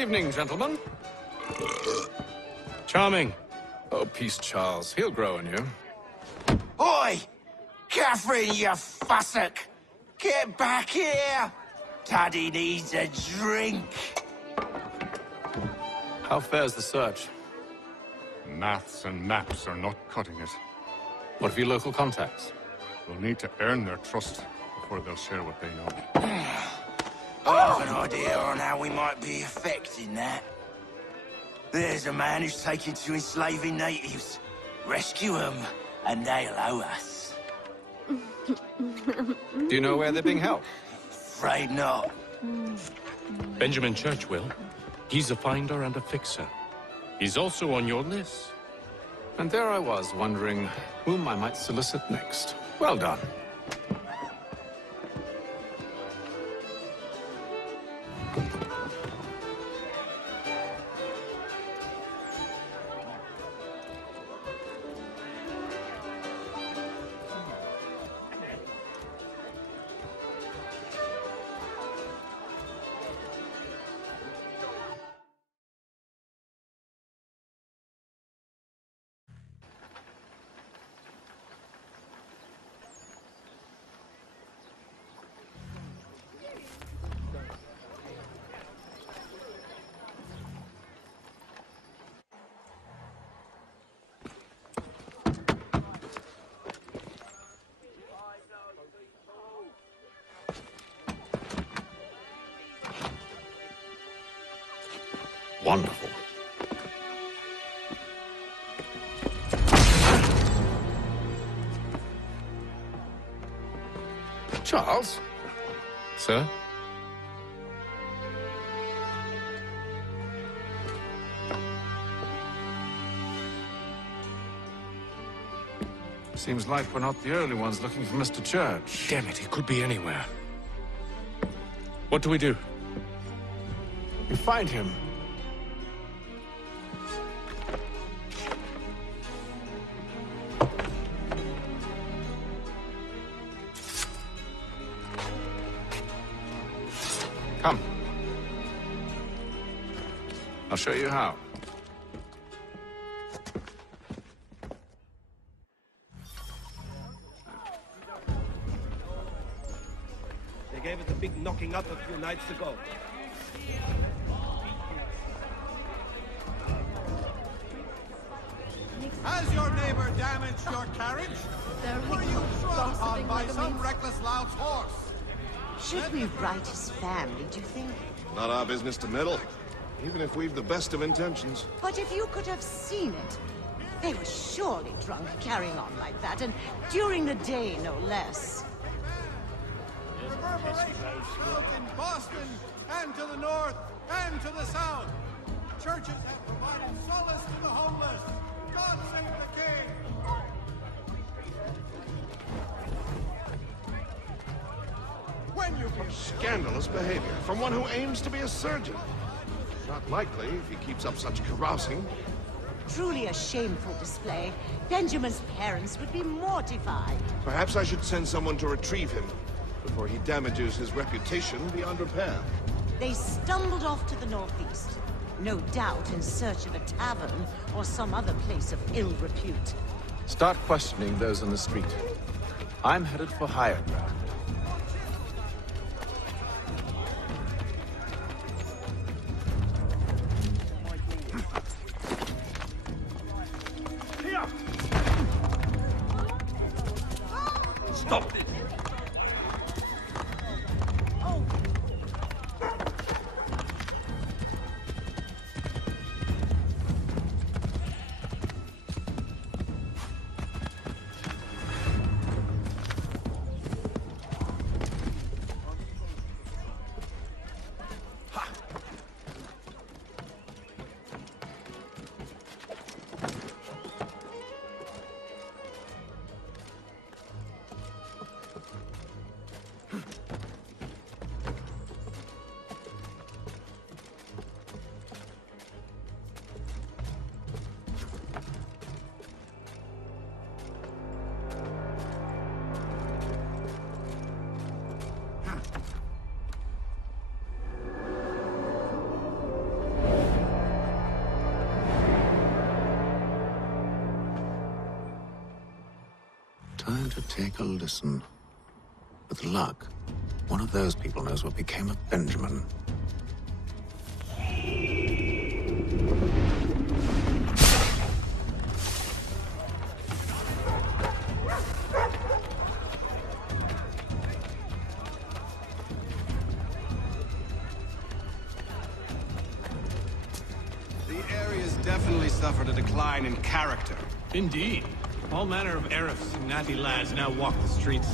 evening, gentlemen. Charming. Oh, peace, Charles. He'll grow on you. Oi! Catherine, you fussock! Get back here! Taddy needs a drink. How fares the search? Maths and maps are not cutting it. What of your local contacts? We'll need to earn their trust before they'll share what they know. I have an idea on how we might be affecting that. There's a man who's taken to enslaving natives. Rescue them, and they'll owe us. Do you know where they're being held? Afraid not. Benjamin Church will. He's a finder and a fixer. He's also on your list. And there I was, wondering whom I might solicit next. Well done. Wonderful. Charles? Sir? Seems like we're not the only ones looking for Mr. Church. Damn it, he could be anywhere. What do we do? You find him. Come. I'll show you how. They gave us a big knocking up a few nights ago. Has your neighbor damaged your carriage? Were you trod upon by some reckless lout's horse? Should we write his family, do you think? Not our business to meddle, even if we've the best of intentions. But if you could have seen it, they were surely drunk carrying on like that, and during the day, no less. Reverberations felt in Boston, and to the north, and to the south. Churches have provided solace to the homeless. God save the king! When you get Scandalous behavior from one who aims to be a surgeon. Not likely if he keeps up such carousing. Truly a shameful display. Benjamin's parents would be mortified. Perhaps I should send someone to retrieve him before he damages his reputation beyond repair. They stumbled off to the northeast, no doubt in search of a tavern or some other place of ill repute. Start questioning those on the street. I'm headed for higher ground. Stop it! going to take a listen. With luck, one of those people knows what became of Benjamin. The area's definitely suffered a decline in character. Indeed. All manner of Arifs and natty lads now walk the streets.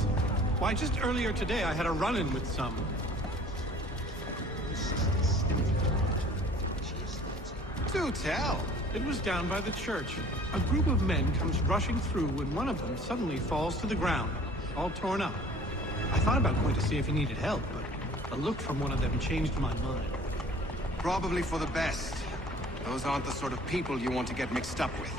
Why, just earlier today I had a run-in with some. Do tell. It was down by the church. A group of men comes rushing through when one of them suddenly falls to the ground, all torn up. I thought about going to see if he needed help, but a look from one of them changed my mind. Probably for the best. Those aren't the sort of people you want to get mixed up with.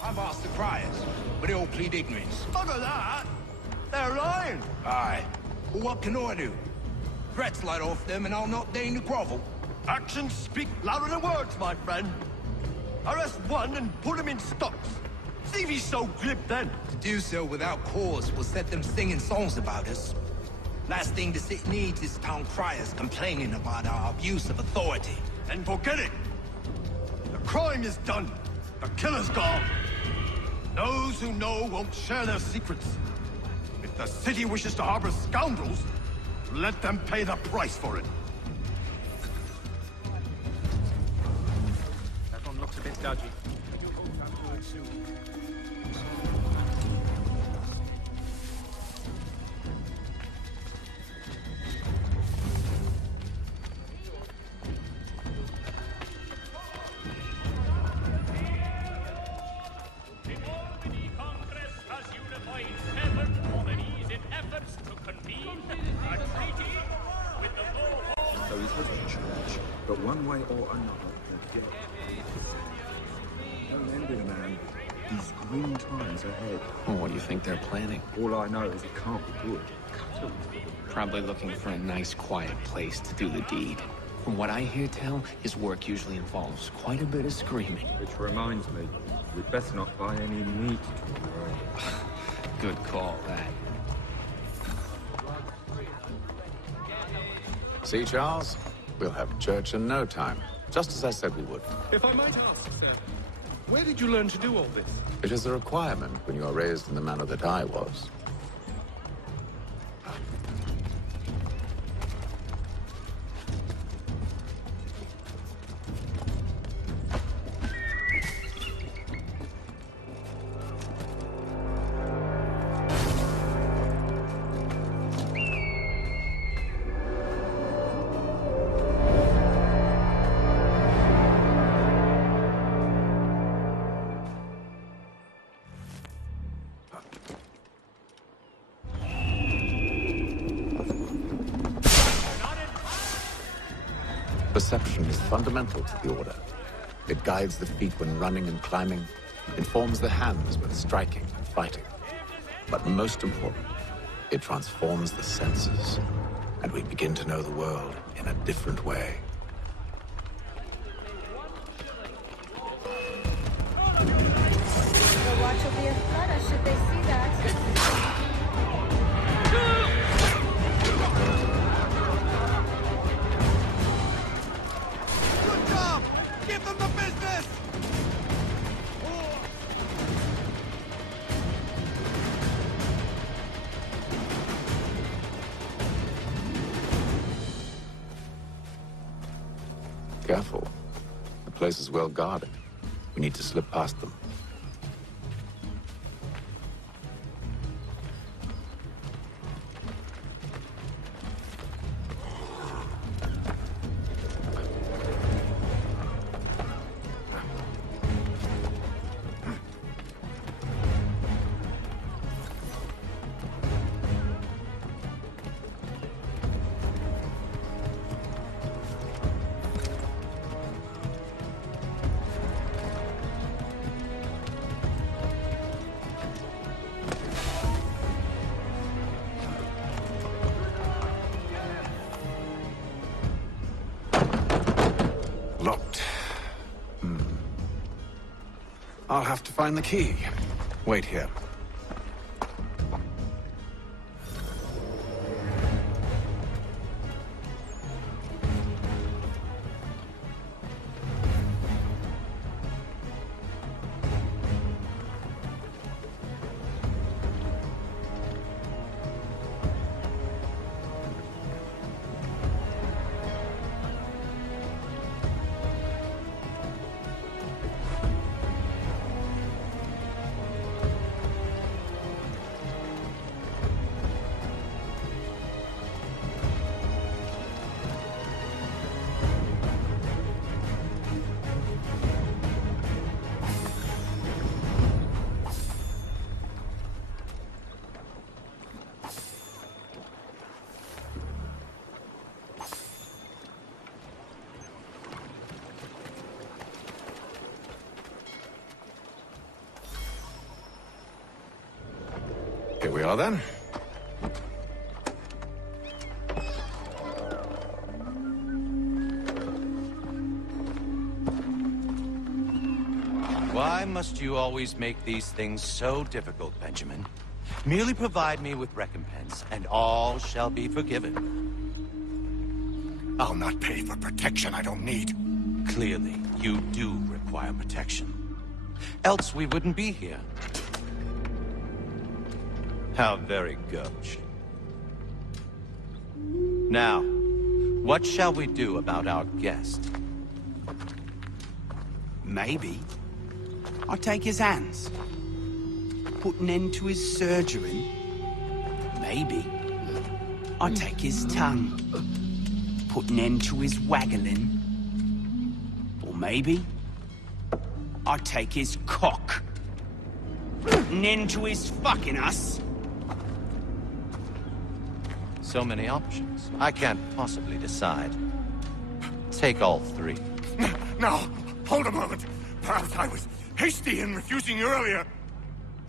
I've asked the criers, but they all plead ignorance. Look at that! They're lying! Aye. Well, what can I do? Threats light off them and I'll not deign to grovel. Actions speak louder than words, my friend. Arrest one and put him in stocks. See if he's so glib then. To do so without cause will set them singing songs about us. Last thing the city needs is town criers complaining about our abuse of authority. Then forget it. The crime is done. The killer's gone. Those who know won't share their secrets. If the city wishes to harbor scoundrels, let them pay the price for it. That one looks a bit dodgy. So he's heading to church, but one way or another, he'll get. No ending, man. These grim times ahead. Well, what do you think they're planning? All I know is it can't be good. Probably looking for a nice, quiet place to do the deed. From what I hear tell, his work usually involves quite a bit of screaming. Which reminds me, we'd better not buy any meat tomorrow. Good call, that. See, Charles? We'll have church in no time, just as I said we would. If I might ask, sir, where did you learn to do all this? It is a requirement when you are raised in the manner that I was. Perception is fundamental to the Order. It guides the feet when running and climbing, informs the hands when striking and fighting. But most important, it transforms the senses, and we begin to know the world in a different way. The watch will be a flutter should they see that. Good job! Give them the business! Careful. The place is well guarded. We need to slip past them. I'll have to find the key. Wait here. Here we are, then. Why must you always make these things so difficult, Benjamin? Merely provide me with recompense, and all shall be forgiven. I'll not pay for protection I don't need. Clearly, you do require protection. Else we wouldn't be here. How very gauche. Now, what shall we do about our guest? Maybe I'll take his hands. Put an end to his surgery. Maybe I'll take his tongue. Put an end to his waggling. Or maybe I'll take his cock. Put an end to his fucking us. So many options. I can't possibly decide. Take all three. No, hold a moment. Perhaps I was hasty in refusing you earlier.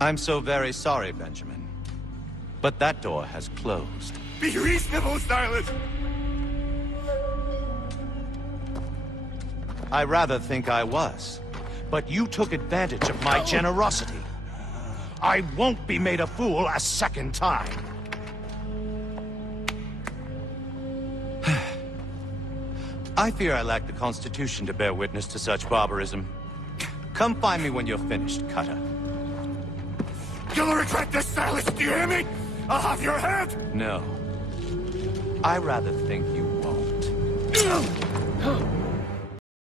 I'm so very sorry, Benjamin. But that door has closed. Be reasonable, Silas. I rather think I was. But you took advantage of my generosity. I won't be made a fool a second time. I fear I lack the constitution to bear witness to such barbarism. Come find me when you're finished, Cutter. You'll regret this, Silas, do you hear me? I'll have your head! No. I rather think you won't.